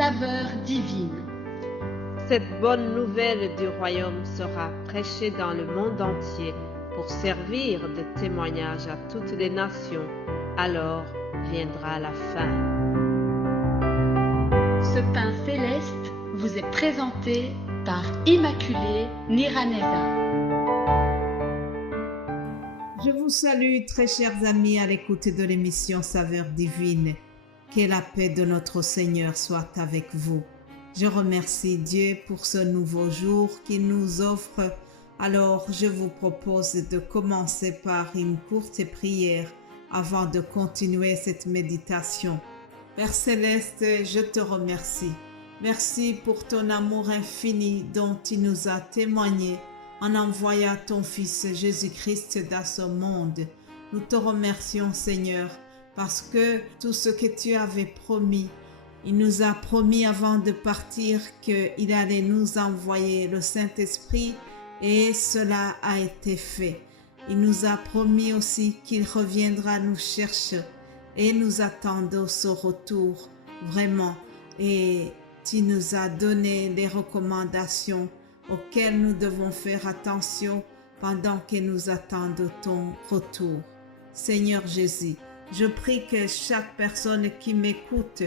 saveur divine. Cette bonne nouvelle du royaume sera prêchée dans le monde entier pour servir de témoignage à toutes les nations. Alors viendra la fin. Ce pain céleste vous est présenté par Immaculée Niraneza. Je vous salue, très chers amis, à l'écoute de l'émission Saveur divine. Que la paix de notre Seigneur soit avec vous. Je remercie Dieu pour ce nouveau jour qu'il nous offre. Alors, je vous propose de commencer par une courte prière avant de continuer cette méditation. Père Céleste, je te remercie. Merci pour ton amour infini dont tu nous as témoigné en envoyant ton Fils Jésus-Christ dans ce monde. Nous te remercions, Seigneur, parce que tout ce que tu avais promis, il nous a promis avant de partir qu'il allait nous envoyer le Saint-Esprit et cela a été fait. Il nous a promis aussi qu'il reviendra nous chercher et nous attendons ce retour vraiment. Et tu nous as donné les recommandations auxquelles nous devons faire attention pendant que nous attendons ton retour. Seigneur Jésus, je prie que chaque personne qui m'écoute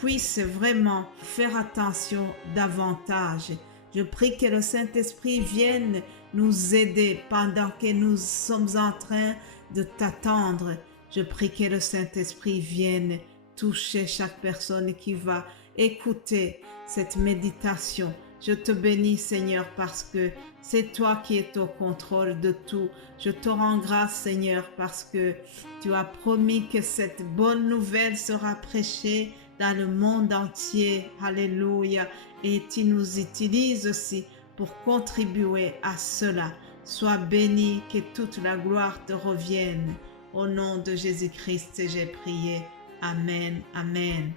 puisse vraiment faire attention davantage. Je prie que le Saint-Esprit vienne nous aider pendant que nous sommes en train de t'attendre. Je prie que le Saint-Esprit vienne toucher chaque personne qui va écouter cette méditation. Je te bénis, Seigneur, parce que c'est toi qui es au contrôle de tout. Je te rends grâce, Seigneur, parce que tu as promis que cette bonne nouvelle sera prêchée dans le monde entier. Alléluia. Et tu nous utilises aussi pour contribuer à cela. Sois béni, que toute la gloire te revienne. Au nom de Jésus-Christ, j'ai prié. Amen. Amen.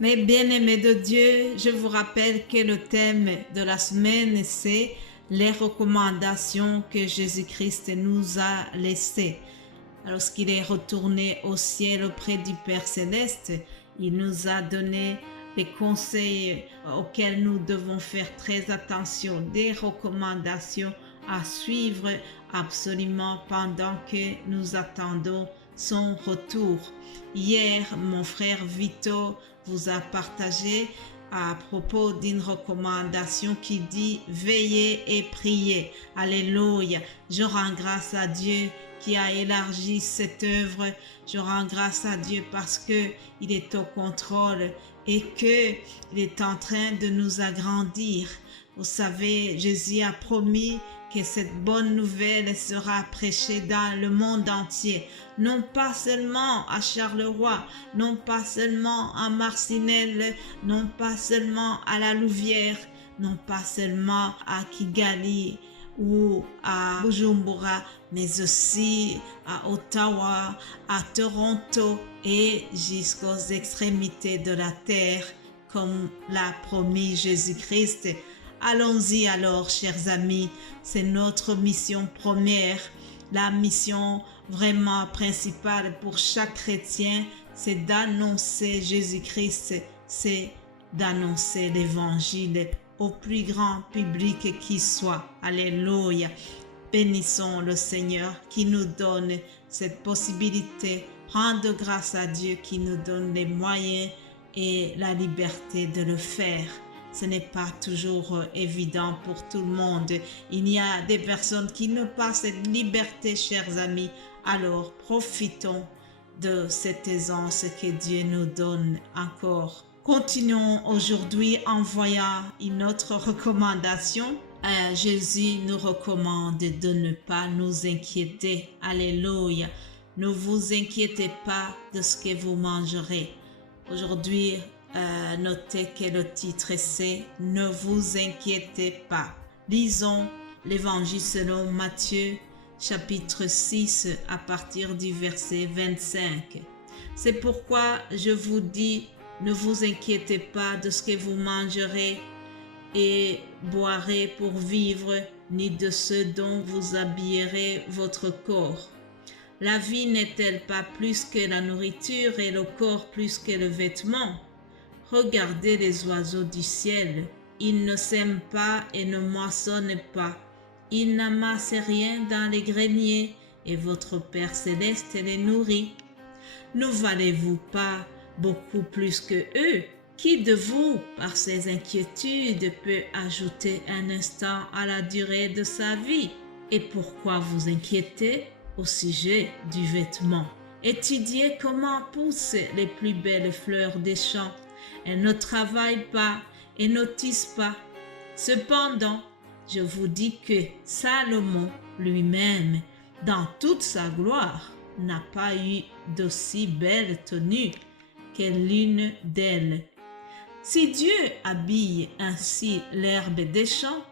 Mes bien-aimés de Dieu, je vous rappelle que le thème de la semaine, c'est les recommandations que Jésus-Christ nous a laissées. Lorsqu'il est retourné au ciel auprès du Père Céleste, il nous a donné des conseils auxquels nous devons faire très attention, des recommandations à suivre absolument pendant que nous attendons son retour. Hier, mon frère Vito vous a partagé à propos d'une recommandation qui dit « Veillez et priez ». Alléluia. Je rends grâce à Dieu qui a élargi cette œuvre. Je rends grâce à Dieu parce qu'il est au contrôle et qu'il est en train de nous agrandir. Vous savez, Jésus a promis que cette bonne nouvelle sera prêchée dans le monde entier, non pas seulement à Charleroi, non pas seulement à Marcinelle, non pas seulement à la Louvière, non pas seulement à Kigali ou à Bujumbura, mais aussi à Ottawa, à Toronto et jusqu'aux extrémités de la terre, comme l'a promis Jésus-Christ. Allons-y alors, chers amis, c'est notre mission première. La mission vraiment principale pour chaque chrétien, c'est d'annoncer Jésus-Christ, c'est d'annoncer l'évangile au plus grand public qui soit. Alléluia. Bénissons le Seigneur qui nous donne cette possibilité. Rendre grâce à Dieu qui nous donne les moyens et la liberté de le faire. Ce n'est pas toujours évident pour tout le monde. Il y a des personnes qui n'ont pas cette liberté, chers amis. Alors, profitons de cette aisance que Dieu nous donne encore. Continuons aujourd'hui en voyant une autre recommandation. Jésus nous recommande de ne pas nous inquiéter. Alléluia. Ne vous inquiétez pas de ce que vous mangerez. Aujourd'hui, notez que le titre c'est « Ne vous inquiétez pas ». Lisons l'Évangile selon Matthieu, chapitre 6, à partir du verset 25. C'est pourquoi je vous dis, ne vous inquiétez pas de ce que vous mangerez et boirez pour vivre, ni de ce dont vous habillerez votre corps. La vie n'est-elle pas plus que la nourriture et le corps plus que le vêtement ? Regardez les oiseaux du ciel. Ils ne sèment pas et ne moissonnent pas. Ils n'amassent rien dans les greniers et votre Père céleste les nourrit. Ne valez-vous pas beaucoup plus que eux? Qui de vous, par ses inquiétudes, peut ajouter un instant à la durée de sa vie? Et pourquoi vous inquiétez au sujet du vêtement? Étudiez comment poussent les plus belles fleurs des champs. Elles ne travaillent pas et ne tissent pas. Cependant, je vous dis que Salomon lui-même, dans toute sa gloire, n'a pas eu d'aussi belle tenue que l'une d'elles. Si Dieu habille ainsi l'herbe des champs,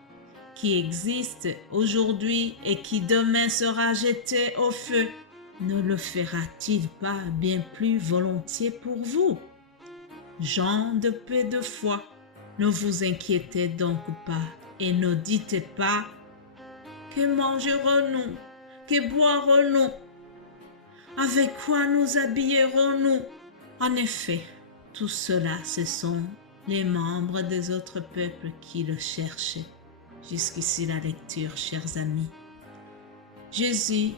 qui existe aujourd'hui et qui demain sera jetée au feu, ne le fera-t-il pas bien plus volontiers pour vous? Gens de peu de foi, ne vous inquiétez donc pas et ne dites pas « Que mangerons-nous? Que boirons-nous? Avec quoi nous habillerons-nous » En effet, tout cela, ce sont les membres des autres peuples qui le cherchent. Jusqu'ici la lecture, chers amis. Jésus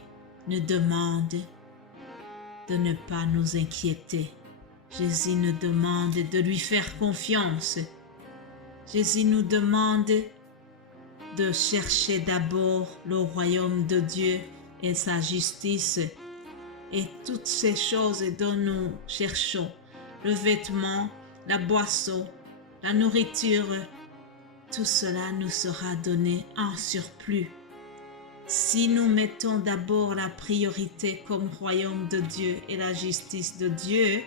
nous demande de ne pas nous inquiéter. Jésus nous demande de lui faire confiance. Jésus nous demande de chercher d'abord le royaume de Dieu et sa justice et toutes ces choses dont nous cherchons, le vêtement, la boisson, la nourriture, tout cela nous sera donné en surplus. Si nous mettons d'abord la priorité comme royaume de Dieu et la justice de Dieu,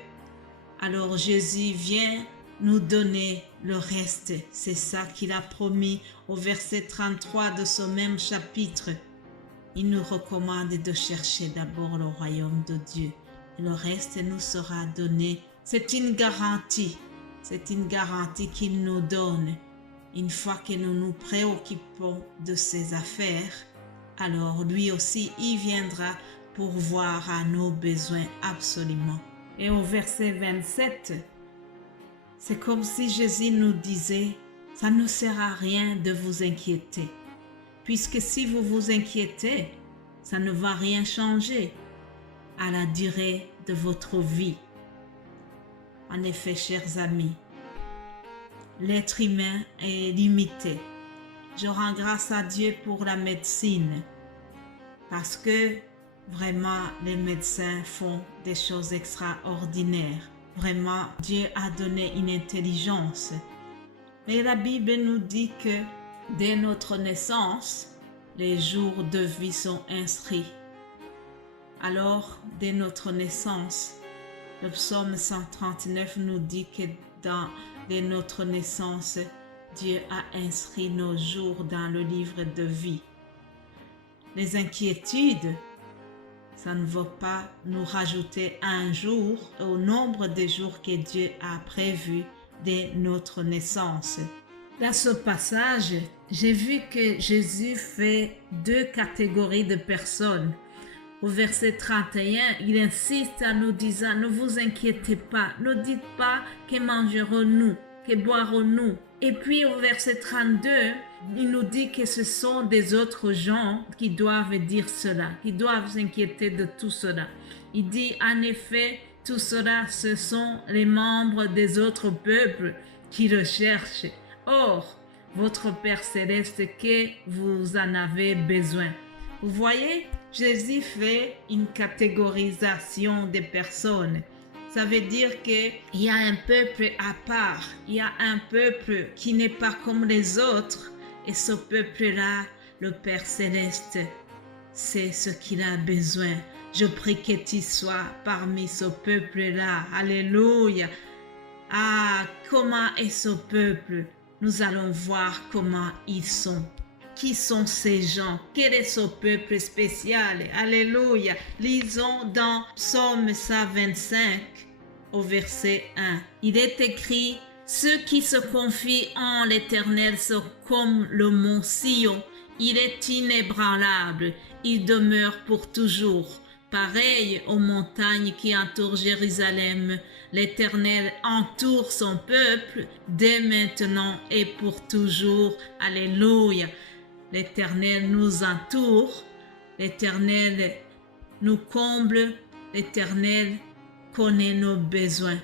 alors Jésus vient nous donner le reste. C'est ça qu'il a promis au verset 33 de ce même chapitre. Il nous recommande de chercher d'abord le royaume de Dieu. Et le reste nous sera donné. C'est une garantie. C'est une garantie qu'il nous donne. Une fois que nous nous préoccupons de ses affaires, alors lui aussi, il viendra pourvoir à nos besoins absolument. Et au verset 27, c'est comme si Jésus nous disait, ça ne sert à rien de vous inquiéter, puisque si vous vous inquiétez, ça ne va rien changer à la durée de votre vie. En effet, chers amis, l'être humain est limité. Je rends grâce à Dieu pour la médecine parce que vraiment les médecins font des choses extraordinaires. Vraiment, Dieu a donné une intelligence. Mais la Bible nous dit que dès notre naissance, les jours de vie sont inscrits. Alors, dès notre naissance, le psaume 139 nous dit que dès notre naissance, Dieu a inscrit nos jours dans le livre de vie. Les inquiétudes, ça ne va pas nous rajouter un jour au nombre de jours que Dieu a prévu dès notre naissance. Dans ce passage, j'ai vu que Jésus fait deux catégories de personnes. Au verset 31, il insiste en nous disant « Ne vous inquiétez pas, ne dites pas que mangerons-nous, que boirons-nous ». Et puis au verset 32, il nous dit que ce sont des autres gens qui doivent dire cela, qui doivent s'inquiéter de tout cela. Il dit en effet, tout cela, ce sont les membres des autres peuples qui le cherchent. Or, votre Père céleste, que vous en avez besoin. Vous voyez, Jésus fait une catégorisation des personnes. Ça veut dire qu'il y a un peuple à part, il y a un peuple qui n'est pas comme les autres. Et ce peuple-là, le Père Céleste, c'est ce qu'il a besoin. Je prie que tu sois parmi ce peuple-là. Alléluia. Ah, comment est ce peuple? Nous allons voir comment ils sont. Qui sont ces gens? Quel est ce peuple spécial? Alléluia. Lisons dans Psaume 125 au verset 1. Il est écrit, ceux qui se confient en l'Éternel sont comme le mont Sion. Il est inébranlable. Il demeure pour toujours. pareil aux montagnes qui entourent Jérusalem. L'Éternel entoure son peuple dès maintenant et pour toujours. Alléluia. L'Éternel nous entoure, l'Éternel nous comble, l'Éternel connaît nos besoins.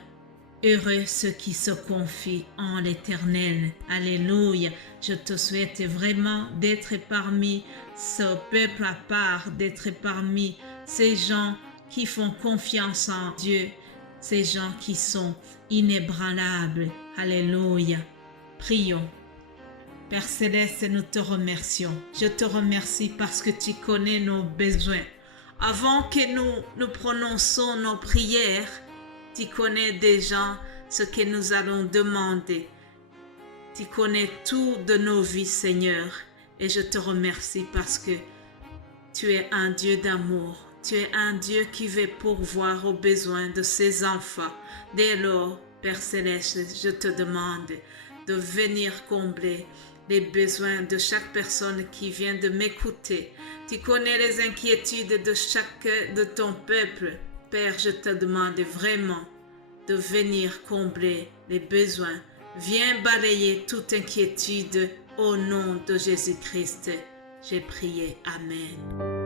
Heureux ceux qui se confient en l'Éternel. Alléluia. Je te souhaite vraiment d'être parmi ce peuple à part, d'être parmi ces gens qui font confiance en Dieu, ces gens qui sont inébranlables. Alléluia. Prions. Père Céleste, nous te remercions. Je te remercie parce que tu connais nos besoins. Avant que nous prononçons nos prières, tu connais déjà ce que nous allons demander. Tu connais tout de nos vies, Seigneur. Et je te remercie parce que tu es un Dieu d'amour. Tu es un Dieu qui veut pourvoir aux besoins de ses enfants. Dès lors, Père Céleste, je te demande de venir combler les besoins de chaque personne qui vient de m'écouter. Tu connais les inquiétudes de chacun de ton peuple. Père, je te demande vraiment de venir combler les besoins. Viens balayer toute inquiétude au nom de Jésus-Christ. J'ai prié. Amen.